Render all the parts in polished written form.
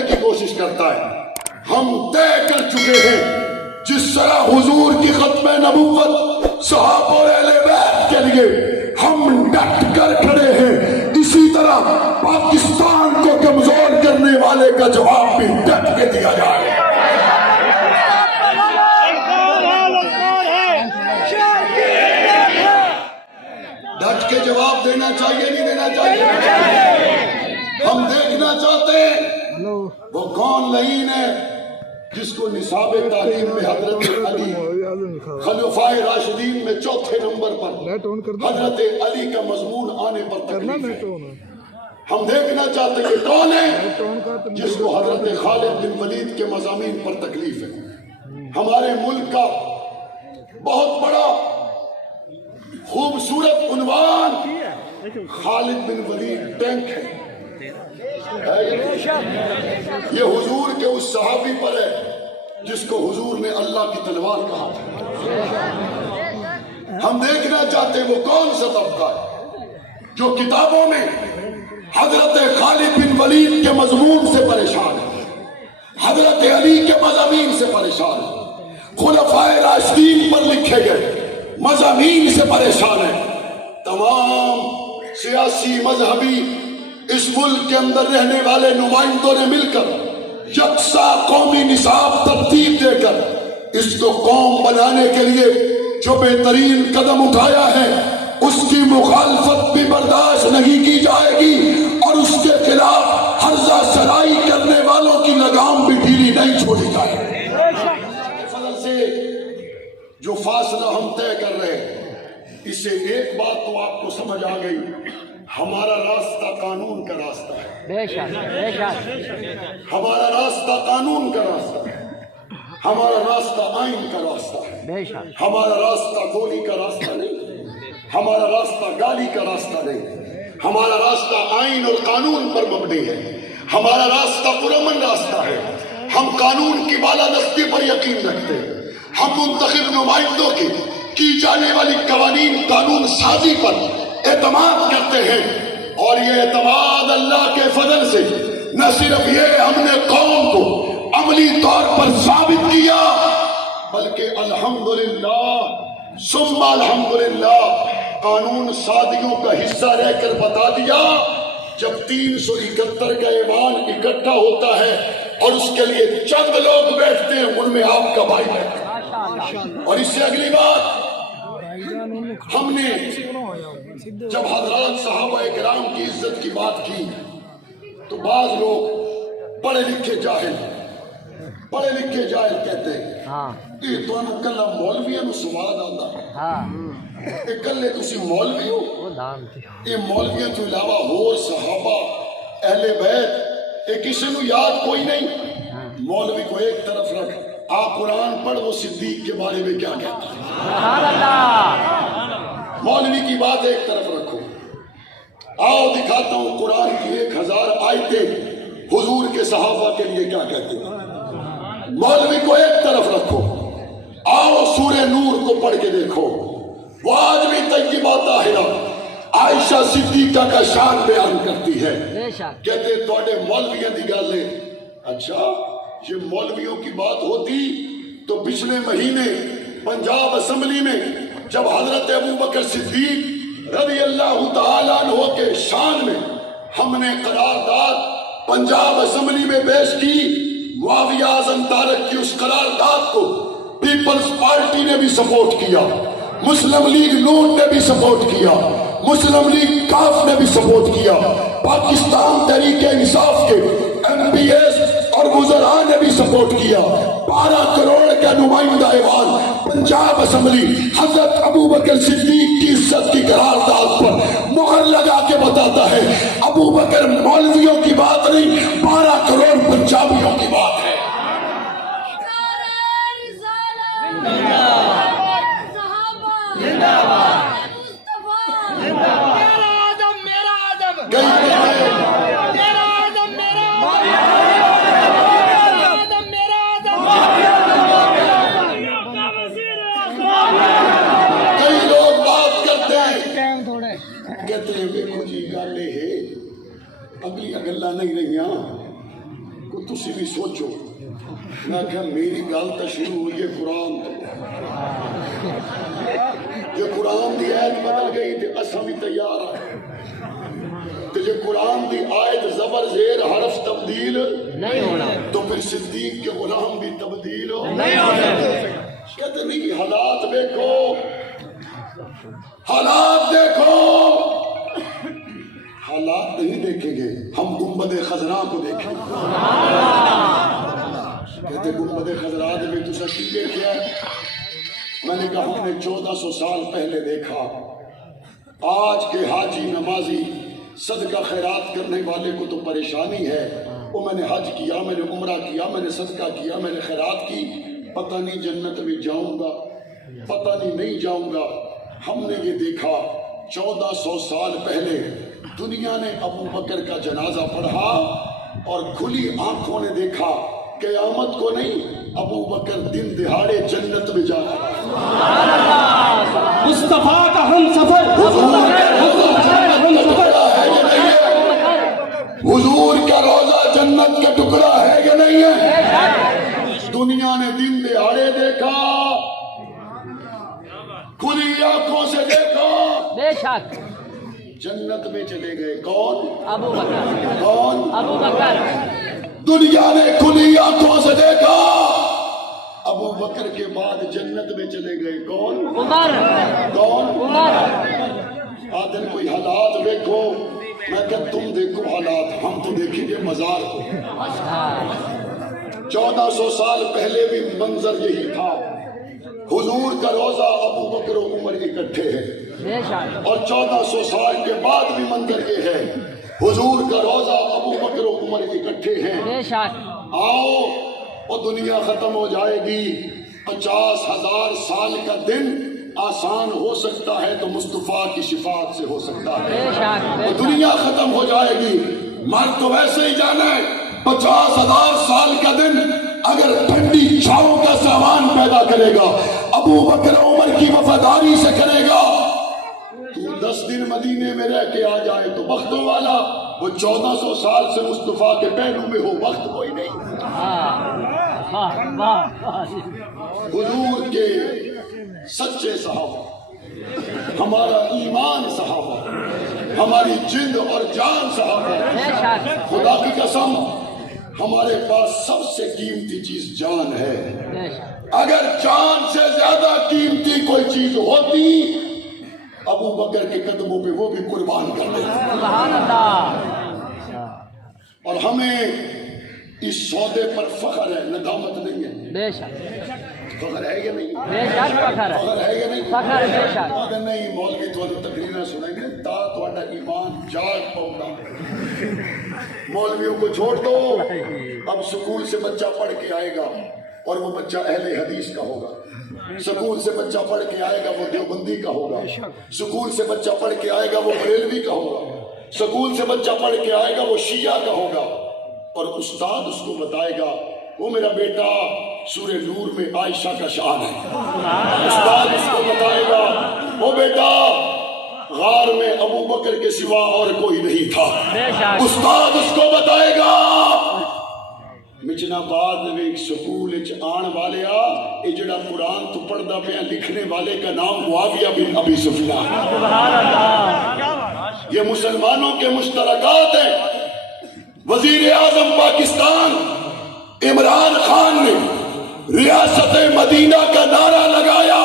کرنے کی کوشش کرتا ہے. ہم طے کر چکے ہیں جس طرح حضور کی ختم نبوت صحابہ اور اہل بیت کے لیے ہم ڈٹ کر کھڑے ہیں، اسی طرح پاکستان کو کمزور کرنے والے کا جواب بھی ڈٹ کے دیا جائے. ڈٹ کے جواب دینا چاہیے نہیں دینا چاہیے؟ ہم دیکھنا چاہتے ہیں وہ کون لعین ہے جس کو نصاب تعلیم میں حضرت علی خلفائے راشدین میں چوتھے نمبر پر حضرت علی کا مضمون آنے پر تکلیف ہے. ہم دیکھنا چاہتے ہیں کون ہے جس کو حضرت خالد بن ولید کے مضامین پر تکلیف ہے. ہمارے ملک کا بہت بڑا خوبصورت عنوان خالد بن ولید ٹینک ہے. یہ حضور کے اس صحابی پر ہے جس کو حضور نے اللہ کی تلوار کہا تھا. ہم دیکھنا چاہتے ہیں وہ کون سا طبقہ ہے جو کتابوں میں حضرت خالد بن ولید کے مضمون سے پریشان ہے، حضرت علی کے مضامین سے پریشان ہے، خلفائے راشدین پر لکھے گئے مضامین سے پریشان ہے. تمام سیاسی مذہبی اس ملک کے اندر رہنے والے نمائندوں نے مل کر یکساں قومی نصاب ترتیب دے کر اس کو قوم بنانے کے لیے جو بہترین قدم اٹھایا ہے اس کی مخالفت بھی برداشت نہیں کی جائے گی، اور اس کے خلاف ہرزہ سرائی کرنے والوں کی لگام بھی ڈھیلی نہیں چھوڑی جائے گی. فضل سے جو فاصلہ ہم طے کر رہے ہیں اس سے ایک بات تو آپ کو سمجھ آ گئی، ہمارا راستہ قانون کا راستہ ہے. بے شک بے شک ہمارا راستہ قانون کا راستہ ہے، ہمارا راستہ آئین کا راستہ ہے. بے شک ہمارا راستہ گولی کا راستہ نہیں، ہمارا راستہ گالی کا راستہ نہیں، ہمارا راستہ آئین اور قانون پر مبنی ہے. ہمارا راستہ پرامن راستہ ہے. ہم قانون کی بالادستی پر یقین رکھتے ہیں. ہم منتخب نمائندوں کی جانے والی قوانین قانون سازی پر اعتماد کرتے ہیں، اور یہ اعتماد اللہ کے فضل سے نہ صرف یہ ہم نے قوم کو عملی طور پر ثابت کیا بلکہ الحمدللہ ثم الحمدللہ قانون سازیوں کا حصہ رہ کر بتا دیا. جب 371 کا ایوان اکٹھا ہوتا ہے اور اس کے لیے چند لوگ بیٹھتے ہیں، ان میں آپ کا بھائی بیٹھتا ہے. اور اس سے اگلی بات ہم نے جب حضرات صحابہ کرام کی عزت کی بات کی تو بعض لوگ پڑھے لکھے جاہل کہتے ہیں یہ تو کلا مولویاں نو سواد آتا، کلے تسی مولوی ہو. یہ مولویاں تو علاوہ ہور صحابہ اہل بیت یہ کسی نو یاد کوئی نہیں. مولوی کو ایک طرف رکھ، آپ قرآن پڑھ وہ صدیق کے بارے میں کیا کہتا ہے. مولوی کی بات ایک طرف رکھو، آؤ دکھاتا ہوں قرآن کی 1000 آیتیں حضور کے صحابہ کے لیے کیا کہتے ہیں. مولوی کو ایک طرف رکھو، آؤ سورہ نور کو پڑھ کے دیکھو. وہ آج بھی طیبہ طاہرہ عائشہ صدیقہ کا شان بیان کرتی ہے، کہتے توڑے مولویوں دی گل ہے. اچھا یہ مولویوں کی بات ہوتی تو پچھلے مہینے پنجاب اسمبلی میں جب حضرت ابو بکر صدیق رضی اللہ تعالیٰ عنہ کے شان میں ہم نے قرارداد پنجاب اسمبلی میں پیش کی، معاویہ اعظم تارک کی اس قرارداد کو پیپلز پارٹی نے بھی سپورٹ کیا، مسلم لیگ نون نے بھی سپورٹ کیا، مسلم لیگ کاف نے بھی سپورٹ کیا، پاکستان تحریک انصاف کے ایم پی ایس اور وزراء نے بھی سپورٹ کیا. 12 کروڑ کا نمائندہ ایوان پنجاب اسمبلی حضرت ابو بکر صدیق کی عزت کی قرارداد پر مہر لگا کے بتاتا ہے ابو بکر مولویوں کی بات نہیں، 12 کروڑ پنجابیوں کی بات ہے. اگلی گلا نہیں رہی تسی بھی سوچو. میں کہا میری گل تو شروع ہوئی ہے قرآن تو. جو قرآن دی آیت بدل گئی تو اساں بھی تیار ہیں. تو جو قرآن دی آیت زبر زیر حرف تبدیل نہیں ہونا تو پھر صدیق کے غلام بھی تبدیل نہیں ہونا. کہتے نہیں حالات دیکھو, حالات دیکھو. حالات نہیں دیکھیں گے, ہم گنبد خضراء کو دیکھیں گے. کہتے گنبد خضراء میں تو سچی دیکھا. میں نے کہا ہم نے 1400 سال پہلے دیکھا. آج کے حاجی نمازی صدقہ خیرات کرنے والے کو تو پریشانی ہے. وہ میں نے حج کیا, میں نے عمرہ کیا, میں نے صدقہ کیا, میں نے خیرات کی, پتہ نہیں جنت میں جاؤں گا, پتہ نہیں جاؤں گا. ہم نے یہ دیکھا 1400 سال پہلے دنیا نے ابو بکر کا جنازہ پڑھا اور کھلی آنکھوں نے دیکھا قیامت کو نہیں, ابو بکر دن دہاڑے جنت میں جا رہا. مصطفیٰ کا ہم سفر, حضور کا روزہ جنت کا ٹکڑا ہے کہ نہیں ہے؟ دنیا نے دن دہاڑے دیکھا, کھلی آنکھوں سے دیکھا, بے شک جنت میں چلے گئے. کون؟ ابو بکر. کون؟ ابو بکر. دنیا نے کھلی آنکھوں سے دیکھا. ابو بکر کے بعد جنت میں چلے گئے. کون؟ عمر. کون؟ عمر. آدم کوئی حالات دیکھو. میں کہ تم دیکھو حالات, ہم تو دیکھیں گے مزار کو. 1400 سال پہلے بھی منظر یہی تھا. حضور کا روزہ ابو بکر و عمر اکٹھے ہیں, اور 1400 سال کے بعد بھی منظر یہ ہے حضور کا روزہ ابو بکر و عمر اکٹھے ہیں. آؤ وہ دنیا ختم ہو جائے گی. 50,000 سال کا دن آسان ہو سکتا ہے تو مصطفیٰ کی شفاعت سے ہو سکتا ہے. وہ دنیا ختم ہو جائے گی, مر تو ویسے ہی جانا ہے. 50,000 سال کا دن اگر ٹھنڈی چھاؤں کا سامان پیدا کرے گا, ابو بکر عمر کی وفاداری سے کرے گا, تو 10 دن مدینے میں رہ کے آ جائے تو بختوں والا. وہ 1400 سال سے مصطفیٰ کے پہلو میں ہو, وقت کوئی نہیں. حضور کے سچے صحابہ, ہمارا ایمان صحابہ, ہماری جند اور جان صحابہ. خدا کی قسم ہمارے پاس سب سے قیمتی چیز جان ہے. اگر جان سے زیادہ قیمتی کوئی چیز ہوتی ابو بکر کے قدموں پہ وہ بھی قربان کر دیتے. اور ہمیں اس سودے پر فخر ہے, ندامت نہیں ہے. فخر ہے یا نہیں؟ فخر ہے یا نہیں؟ نہیں مولوی تو تقریر سنیں گے تا تھوڑا ایمان جاگ پاؤں. مولویوں کو چھوڑ دو. اب سکول سے بچہ پڑھ کے آئے گا اور وہ بچہ اہل حدیث کا ہوگا. سکول سے بچہ پڑھ کے آئے گا وہ دیوبندی کا ہوگا. سکول سے بچہ پڑھ کے آئے گا وہ بریلوی کا ہوگا. سکول سے بچہ پڑھ کے آئے گا وہ شیعہ کا ہوگا. اور استاد اس کو بتائے گا وہ میرا بیٹا سورہ نور میں عائشہ کا شان ہے. استاد اس کو بتائے گا وہ بیٹا غار میں ابو بکر کے سوا اور کوئی نہیں تھا. استاد اس کو بتائے گا مجھنا بعد میں ایک سکول آن والے یہ جڑا قرآن تو پڑھدا پیا لکھنے والے کا نام معاویہ بن ابی سفیان. یہ مسلمانوں کے مشترکات ہیں. وزیر اعظم پاکستان عمران خان نے ریاست مدینہ کا نعرہ لگایا.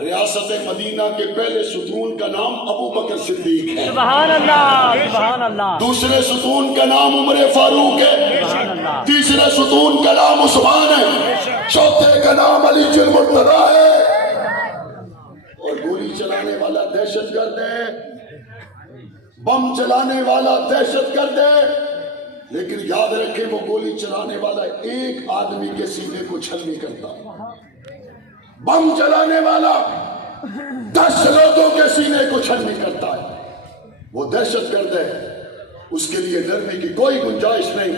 ریاست مدینہ کے پہلے ستون کا نام ابو بکر صدیق ہے. سبحان اللہ, سبحان اللہ. دوسرے ستون کا نام عمر فاروق ہے. تیسرے ستون کا نام عثمان ہے. چوتھے کا نام علی مرتبہ ہے. اور گولی چلانے والا دہشت گرد ہے, بم چلانے والا دہشت گرد ہے. لیکن یاد رکھیں وہ گولی چلانے والا ایک آدمی کے سینے کو چھلنی کرتا ہے. بم چلانے والا 10 لوگوں کے سینے کو چھلنی کرتا ہے. وہ دہشت گرد ہے, اس کے لیے ڈرنے کی کوئی گنجائش نہیں.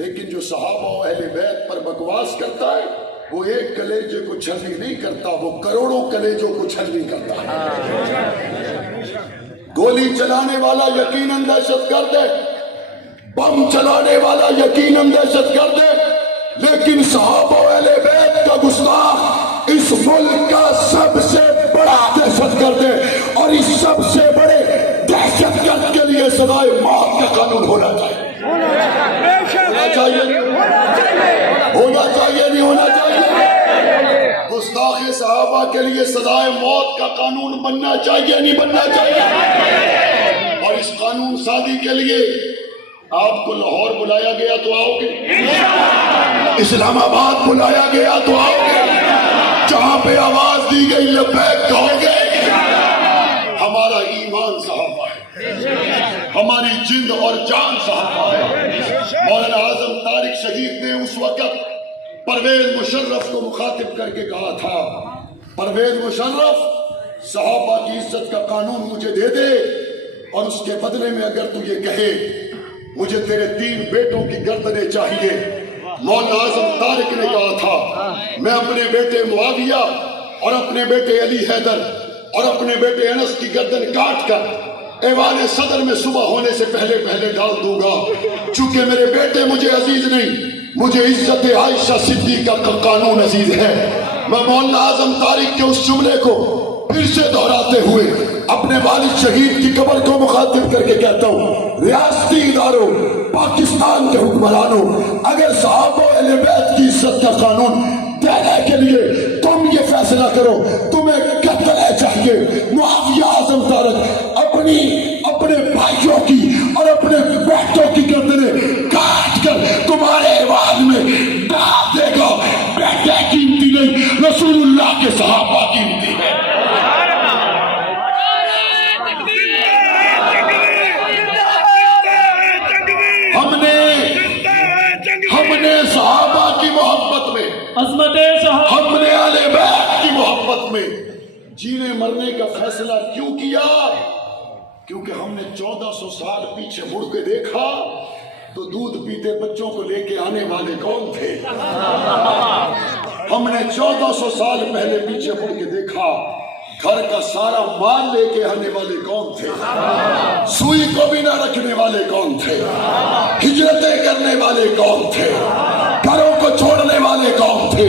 لیکن جو صحابہ و اہل بیت پر بکواس کرتا ہے وہ ایک کلیجے کو چھلنی نہیں کرتا, وہ کروڑوں کلیجوں کو چھلنی کرتا ہے. گولی چلانے والا یقیناً دہشت گرد ہے, بم چلانے والا یقیناً دہشت گرد اس سب سے بڑے دہشت گرد کے لیے سزائے موت کا قانون ہونا چاہیے. ہونا چاہیے نہیں ہونا چاہیے. گستاخ صحابہ کے لیے سزائے موت کا قانون بننا چاہیے نہیں بننا چاہیے. اور اس قانون سازی کے لیے آپ کو لاہور بلایا گیا تو آؤ گے, اسلام آباد بلایا گیا تو آؤ گے, جہاں پہ آواز دی گئی لبیک کہو گے. ہمارا ایمان صحابہ ہے, ہماری جند اور جان صحابہ ہے. مولانا اعظم طارق شہید نے اس وقت پرویز مشرف کو مخاطب کر کے کہا تھا, پرویز مشرف صحابہ کی عزت کا قانون مجھے دے دے, اور اس کے بدلے میں اگر تو یہ کہے مجھے تیرے 3 بیٹوں کی گردنیں چاہیے. مولانا اعظم طارق نے کہا تھا میں اپنے بیٹے معاویہ اور اپنے بیٹے علی حیدر اور اپنے بیٹے انس کی گردن کاٹ کر ایوان صدر میں صبح ہونے سے پہلے ڈال دوں گا. چونکہ میرے بیٹے مجھے عزیز نہیں, مجھے عزت عائشہ صدیقہ کا قانون عزیز ہے. میں مولانا اعظم طارق کے اس جملے کو پھر سے دہراتے ہوئے اپنے والد شہید کی قبر کو مخاطب کر کے کہتا ہوں, ریاستی اداروں, پاکستان کے حکمرانوں, اگر صحابہ اہل بیت کی عزت کا قانون دینے کے لیے تم یہ فیصلہ کرو تمہیں قتل چاہیے, معاویہ اعظم طارق اپنے بھائیوں کی اور اپنے بیٹوں کی گردنیں کاٹ کر تمہارے ایوان میں ڈال دے گا. بیٹے قیمتی نہیں, رسول اللہ کے صحابہ قیمتی ہے. ہم نے صحابہ کی محبت میں, ہم نے اہل بیت کی محبت میں جینے مرنے کا فیصلہ کیوں کیا؟ کیونکہ ہم نے 1400 سال پیچھے مڑ کے دیکھا تو دودھ پیتے بچوں کو لے کے آنے والے کون تھے. ہم نے 1400 سال پہلے پیچھے مڑ کے دیکھا گھر کا سارا مال لے کے آنے والے کون تھے, سوئی کو بھی نہ رکھنے والے کون تھے, ہجرتیں کرنے والے کون تھے, گھروں کو چھوڑنے والے کون تھے,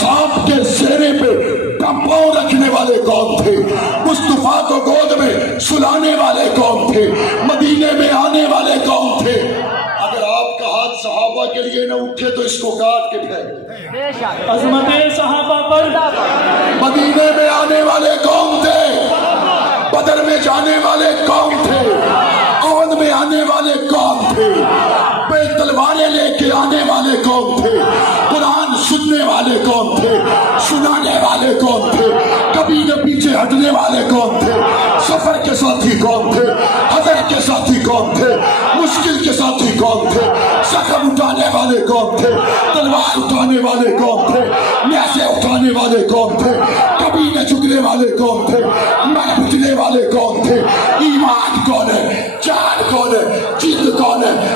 سانپ کے سینے پہ پاؤں رکھنے والے کون تھے, مصطفیٰ کو گود میں سلانے والے کون تھے, مدینے میں آنے والے کون تھے. اگر آپ کا ہاتھ صحابہ کے لیے نہ اٹھے تو اس کو کاٹ کے پھینک. عظمت صحابہ پر مدینے میں آنے والے کون تھے, بدر میں جانے والے کون تھے, احد میں آنے والے کون تھے, بے تلواریں لے کے آنے والے کون تھے, قرآن سننے والے کون تھے, سنانے والے کون تھے, کبھی نہ پیچھے ہٹنے والے کون تھے, سفر کے ساتھی کون تھے, حضرت کے ساتھی کون تھے, مشکل کے ساتھی کون تھے, زخم اٹھانے والے کون تھے, تلوار اٹھانے والے کون تھے, نیزے اٹھانے والے کون تھے, کبھی نہ جھکنے والے کون تھے, مر مٹنے والے کون تھے, ایمان کون ہے, جان کون ہے, جند کون ہے,